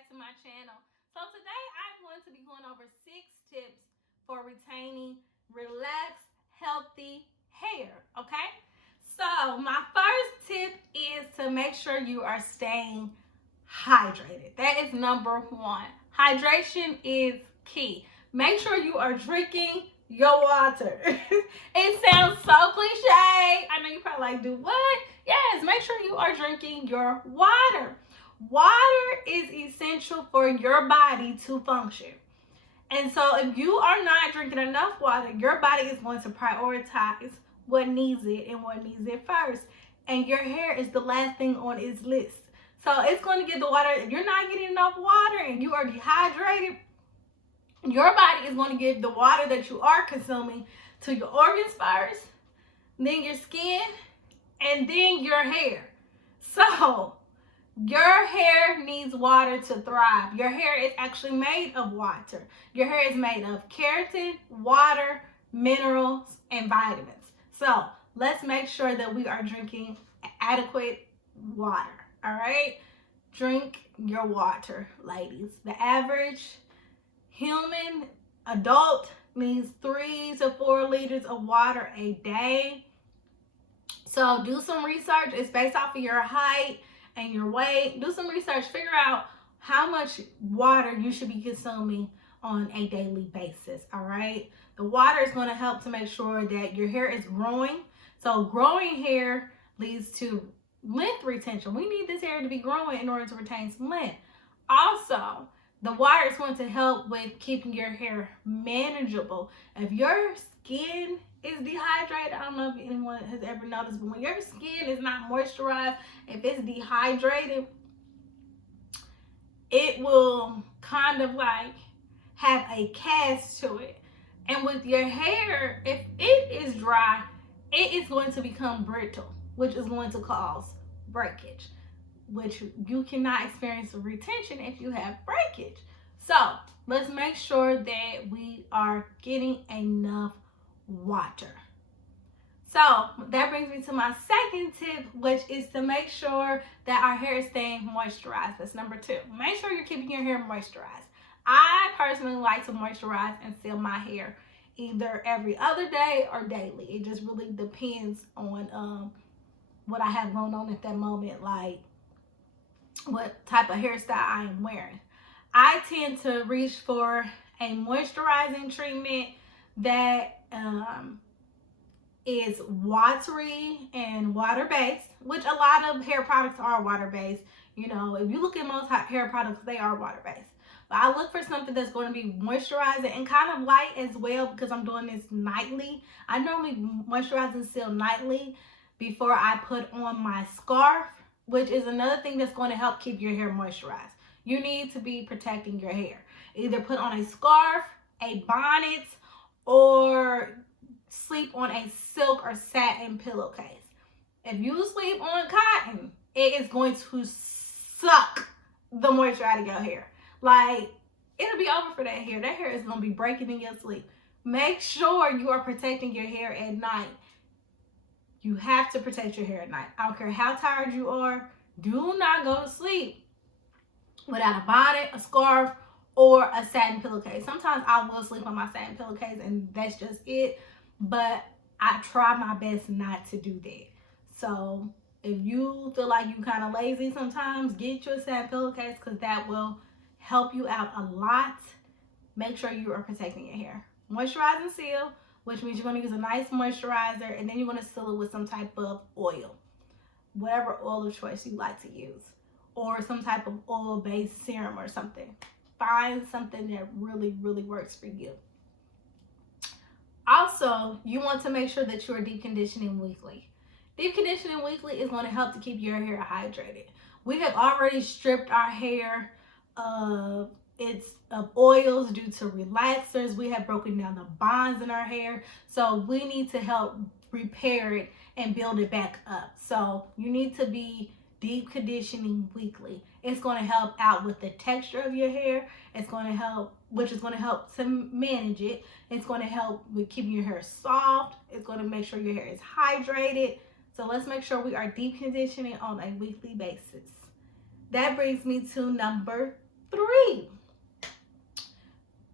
back to my channel. So today I'm going to be going over 6 tips for retaining relaxed, healthy hair, okay? So my first tip is to make sure you are staying hydrated. That is number one. Hydration is key. Make sure you are drinking your water. It sounds so cliche. I know you probably like, do what? Yes, make sure you are drinking your water. Water is essential for your body to function. And so if you are not drinking enough water, your body is going to prioritize what needs it and what needs it first. And your hair is the last thing on its list. So it's going to get the water. If you're not getting enough water and you are dehydrated, your body is going to give the water that you are consuming to your organs first, then your skin, and then your hair. So your hair needs water to thrive. Your hair is actually made of water. Your hair is made of keratin, water, minerals, and vitamins. So let's make sure that we are drinking adequate water. All right? Drink your water, ladies. The average human adult needs 3 to 4 liters of water a day. So do some research. It's based off of your height and your weight. Do some research. Figure out how much water you should be consuming on a daily basis. All right. The water is going to help to make sure that your hair is growing. So growing hair leads to length retention. We need this hair to be growing in order to retain some length. Also, the water is going to help with keeping your hair manageable. If your skin is dehydrated, I don't know if anyone has ever noticed, but when your skin is not moisturized, if it's dehydrated, it will kind of like have a cast to it. And with your hair, if it is dry, it is going to become brittle, which is going to cause breakage, which you cannot experience retention if you have breakage. So let's make sure that we are getting enough water. So that brings me to my second tip, which is to make sure that our hair is staying moisturized. That's number 2. Make sure you're keeping your hair moisturized. I personally like to moisturize and seal my hair either every other day or daily. It just really depends on what I have going on at that moment, like what type of hairstyle I am wearing. I tend to reach for a moisturizing treatment that is watery and water-based, which a lot of hair products are water-based. You know, if you look at most hair products, they are water-based. But I look for something that's going to be moisturizing and kind of light as well, because I'm doing this nightly. I normally moisturize and seal nightly before I put on my scarf, which is another thing that's going to help keep your hair moisturized. You need to be protecting your hair. Either put on a scarf, a bonnet, or sleep on a silk or satin pillowcase. If you sleep on cotton, it is going to suck the moisture out of your hair. Like, it'll be over for that hair. That hair is going to be breaking in your sleep. Make sure you are protecting your hair at night. You have to protect your hair at night. I don't care how tired you are. Do not go to sleep without a bonnet, a scarf, or a satin pillowcase. Sometimes I will sleep on my satin pillowcase and that's just it. But I try my best not to do that. So if you feel like you kind of lazy sometimes, get you a satin pillowcase, because that will help you out a lot. Make sure you are protecting your hair. Moisturize and seal, which means you're going to use a nice moisturizer, and then you're going to seal it with some type of oil, whatever oil of choice you like to use, or some type of oil-based serum or something. Find something that really, really works for you. Also, you want to make sure that you are deep conditioning weekly. Deep conditioning weekly is going to help to keep your hair hydrated. We have already stripped our hair of oils due to relaxers. We have broken down the bonds in our hair. So we need to help repair it and build it back up. So you need to be deep conditioning weekly. It's going to help out with the texture of your hair. It's going to help, which is going to help to manage it. It's going to help with keeping your hair soft. It's going to make sure your hair is hydrated. So let's make sure we are deep conditioning on a weekly basis. That brings me to number 3,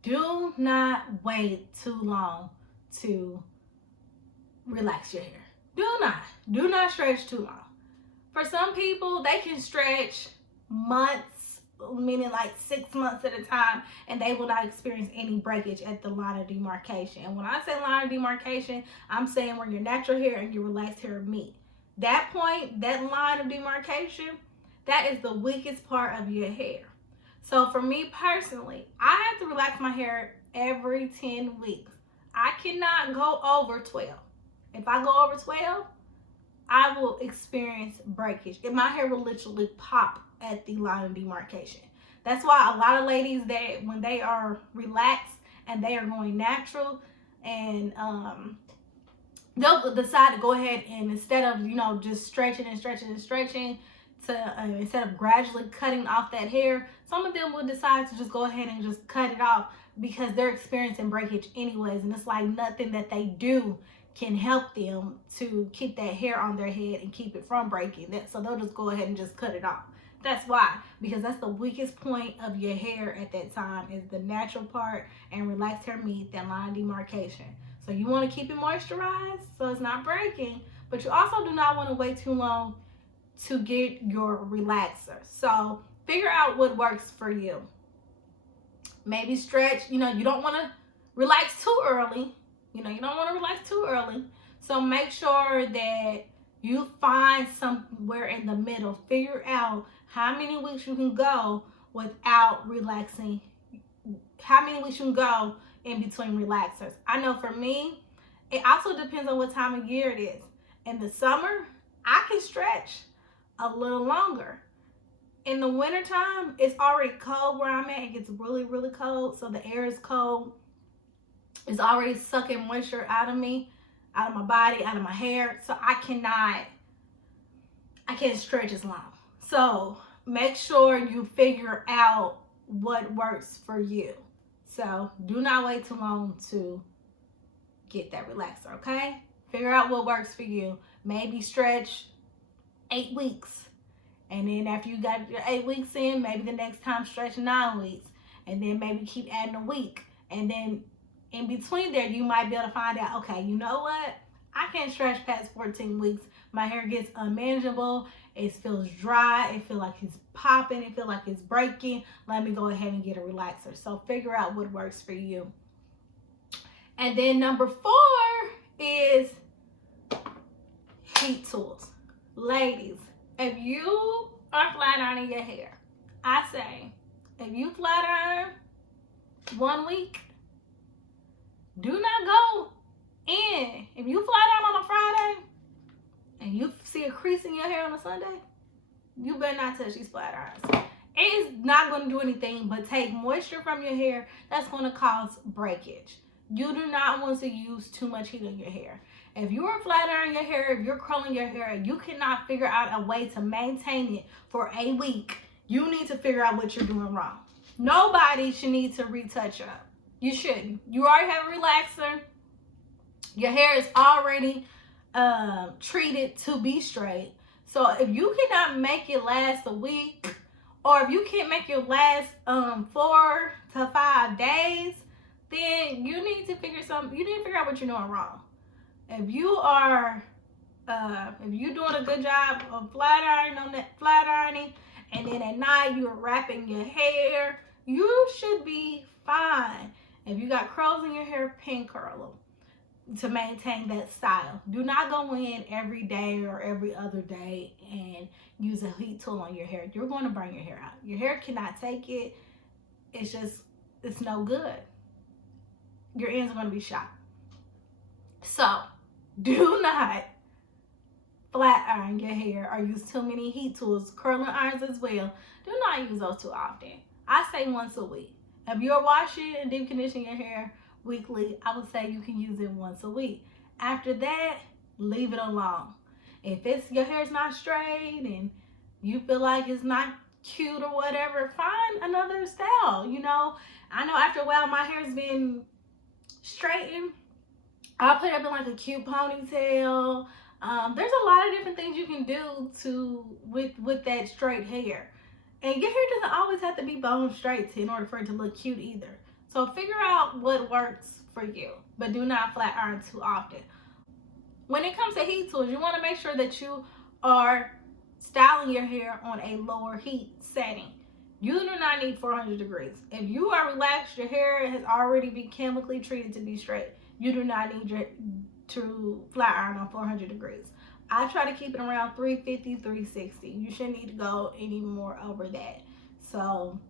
do not wait too long to relax your hair. Do not stretch too long. For some people, they can stretch months, meaning like 6 months at a time, and they will not experience any breakage at the line of demarcation. And when I say line of demarcation, I'm saying where your natural hair and your relaxed hair meet. That point, that line of demarcation, that is the weakest part of your hair. So for me personally, I have to relax my hair every 10 weeks. I cannot go over 12. If I go over 12, I will experience breakage. And my hair will literally pop at the line of demarcation. That's why a lot of ladies, that when they are relaxed and they are going natural, and they'll decide to go ahead and instead of, just stretching and stretching and stretching, to instead of gradually cutting off that hair, some of them will decide to just go ahead and just cut it off because they're experiencing breakage anyways, and it's like nothing that they do can help them to keep that hair on their head and keep it from breaking. So they'll just go ahead and just cut it off. That's why, because that's the weakest point of your hair at that time, is the natural part, and relaxed hair meet that line of demarcation. So you want to keep it moisturized so it's not breaking, but you also do not want to wait too long to get your relaxer. So figure out what works for you. Maybe stretch, you don't want to relax too early. You don't want to relax too early. So make sure that you find somewhere in the middle. Figure out how many weeks you can go without relaxing. How many weeks you can go in between relaxers. I know for me, it also depends on what time of year it is. In the summer, I can stretch a little longer. In the wintertime, it's already cold where I'm at. It gets really, really cold. So the air is cold. It's already sucking moisture out of me, out of my body, out of my hair. So I can't stretch as long. So make sure you figure out what works for you. So do not wait too long to get that relaxer, okay? Figure out what works for you. Maybe stretch 8 weeks. And then after you got your 8 weeks in, maybe the next time stretch 9 weeks. And then maybe keep adding a week. And then in between there, you might be able to find out, okay, you know what? I can't stretch past 14 weeks. My hair gets unmanageable. It feels dry. It feels like it's popping. It feels like it's breaking. Let me go ahead and get a relaxer. So figure out what works for you. And then number 4 is heat tools. Ladies, if you are flat ironing your hair, I say, if you flat iron 1 week, do not go in. If you flat iron on a Friday and you see a crease in your hair on a Sunday, you better not touch these flat irons. It is not going to do anything but take moisture from your hair. That's going to cause breakage. You do not want to use too much heat on your hair. If you are flat ironing your hair, if you're curling your hair, and you cannot figure out a way to maintain it for a week, you need to figure out what you're doing wrong. Nobody should need to retouch up. You shouldn't. You already have a relaxer. Your hair is already treated to be straight. So if you cannot make it last a week, or if you can't make it last 4 to 5 days, then you need to figure out what you're doing wrong. If you are, if you're doing a good job of flat ironing, and then at night you're wrapping your hair, you should be fine. If you got curls in your hair, pin curl them to maintain that style. Do not go in every day or every other day and use a heat tool on your hair. You're going to burn your hair out. Your hair cannot take it. It's no good. Your ends are going to be shot. So do not flat iron your hair or use too many heat tools. Curling irons as well. Do not use those too often. I say once a week. If you're washing and deep conditioning your hair weekly, I would say you can use it once a week. After that, leave it alone. If your hair's not straight and you feel like it's not cute or whatever, find another style. I know after a while my hair's been straightened. I'll put it up in like a cute ponytail. There's a lot of different things you can do with that straight hair. And your hair doesn't always have to be bone straight in order for it to look cute either. So figure out what works for you, but do not flat iron too often. When it comes to heat tools, you want to make sure that you are styling your hair on a lower heat setting. You do not need 400 degrees. If you are relaxed, your hair has already been chemically treated to be straight. You do not need to flat iron on 400 degrees. I try to keep it around 350, 360. You shouldn't need to go any more over that. So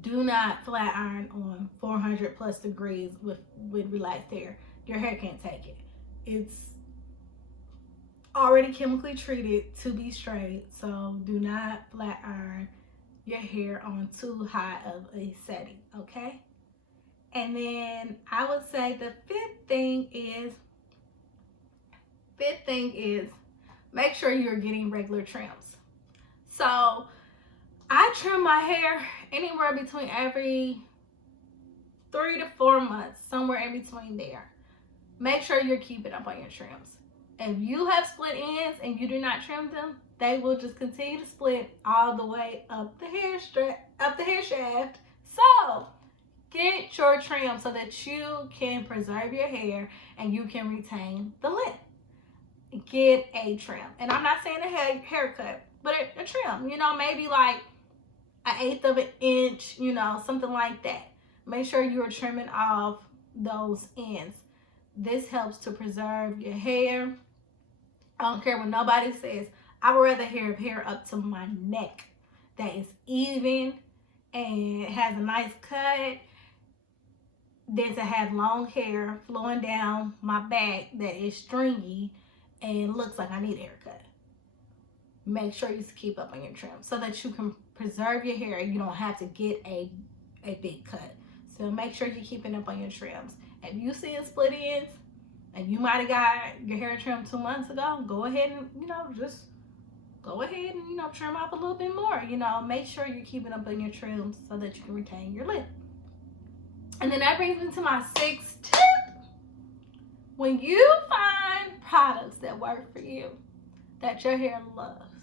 do not flat iron on 400 plus degrees with relaxed hair. Your hair can't take it. It's already chemically treated to be straight, so do not flat iron your hair on too high of a setting, okay? And then I would say the fifth thing is make sure you're getting regular trims. So I trim my hair anywhere between every 3 to 4 months, somewhere in between there. Make sure you're keeping up on your trims. If you have split ends and you do not trim them, they will just continue to split all the way up the hair shaft. So get your trim so that you can preserve your hair and you can retain the length. Get a trim. And I'm not saying a haircut, but a trim. You know, maybe like 1/8 of an inch, you know, something like that. Make sure you're trimming off those ends. This helps to preserve your hair. I don't care what nobody says. I would rather have hair up to my neck that is even and has a nice cut than to have long hair flowing down my back that is stringy and looks like I need a haircut. Make sure you keep up on your trim so that you can preserve your hair and you don't have to get a big cut. So make sure you're keeping up on your trims. If you see split ends and you might have got your hair trimmed 2 months ago, go ahead and, you know, just go ahead and, you know, trim up a little bit more. You know, make sure you're keeping up on your trims so that you can retain your length. And then that brings me to my 6th tip. When you find products that work for you, that your hair loves,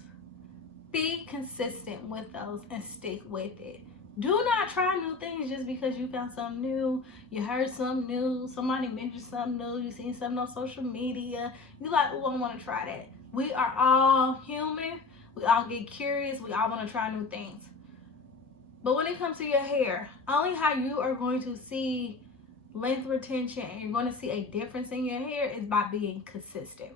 be consistent with those and stick with it. Do not try new things just because you found something new, you heard something new, somebody mentioned something new, you seen something on social media. You like, oh, I want to try that. We are all human. We all get curious. We all want to try new things. But when it comes to your hair, only how you are going to see length retention and you're going to see a difference in your hair is by being consistent.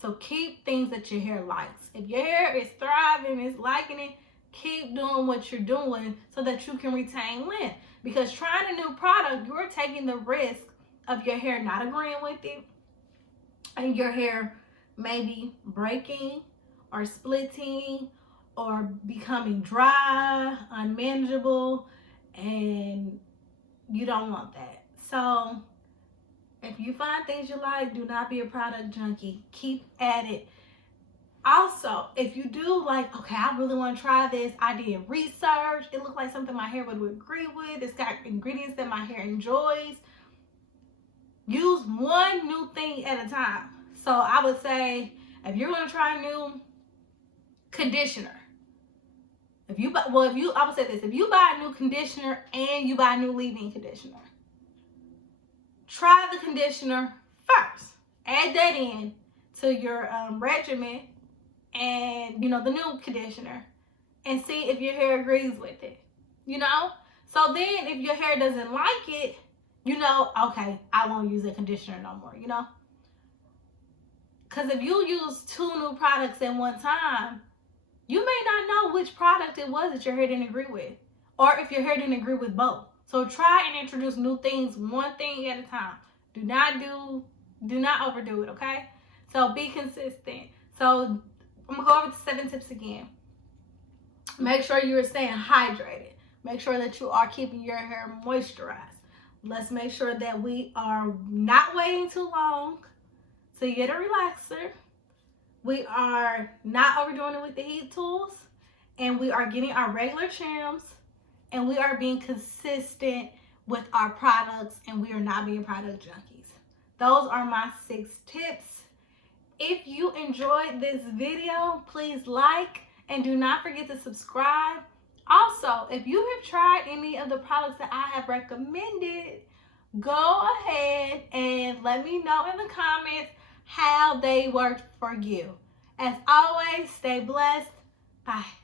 So keep things that your hair likes. If your hair is thriving, it's liking it, keep doing what you're doing so that you can retain length. Because trying a new product, you're taking the risk of your hair not agreeing with it and your hair maybe breaking or splitting or becoming dry, unmanageable, and you don't want that. So if you find things you like, do not be a product junkie. Keep at it. Also, if you do like, okay, I really want to try this. I did research. It looked like something my hair would agree with. It's got ingredients that my hair enjoys. Use one new thing at a time. So I would say, if you're going to try a new conditioner, I would say this, if you buy a new conditioner and you buy a new leave-in conditioner, try the conditioner first. Add that in to your regimen and, you know, the new conditioner and see if your hair agrees with it, you know? So then if your hair doesn't like it, you know, okay, I won't use a conditioner no more, you know? Because if you use 2 new products at one time, you may not know which product it was that your hair didn't agree with, or if your hair didn't agree with both. So try and introduce new things, one thing at a time. Do not overdo it, okay? So be consistent. So I'm gonna go over the 7 tips again. Make sure you're staying hydrated. Make sure that you are keeping your hair moisturized. Let's make sure that we are not waiting too long to get a relaxer. We are not overdoing it with the heat tools, and we are getting our regular trims, and we are being consistent with our products, and we are not being product junkies. Those are my 6 tips. If you enjoyed this video, please like And do not forget to subscribe. Also, if you have tried any of the products that I have recommended, go ahead and let me know in the comments how they worked for you. As always, stay blessed. Bye.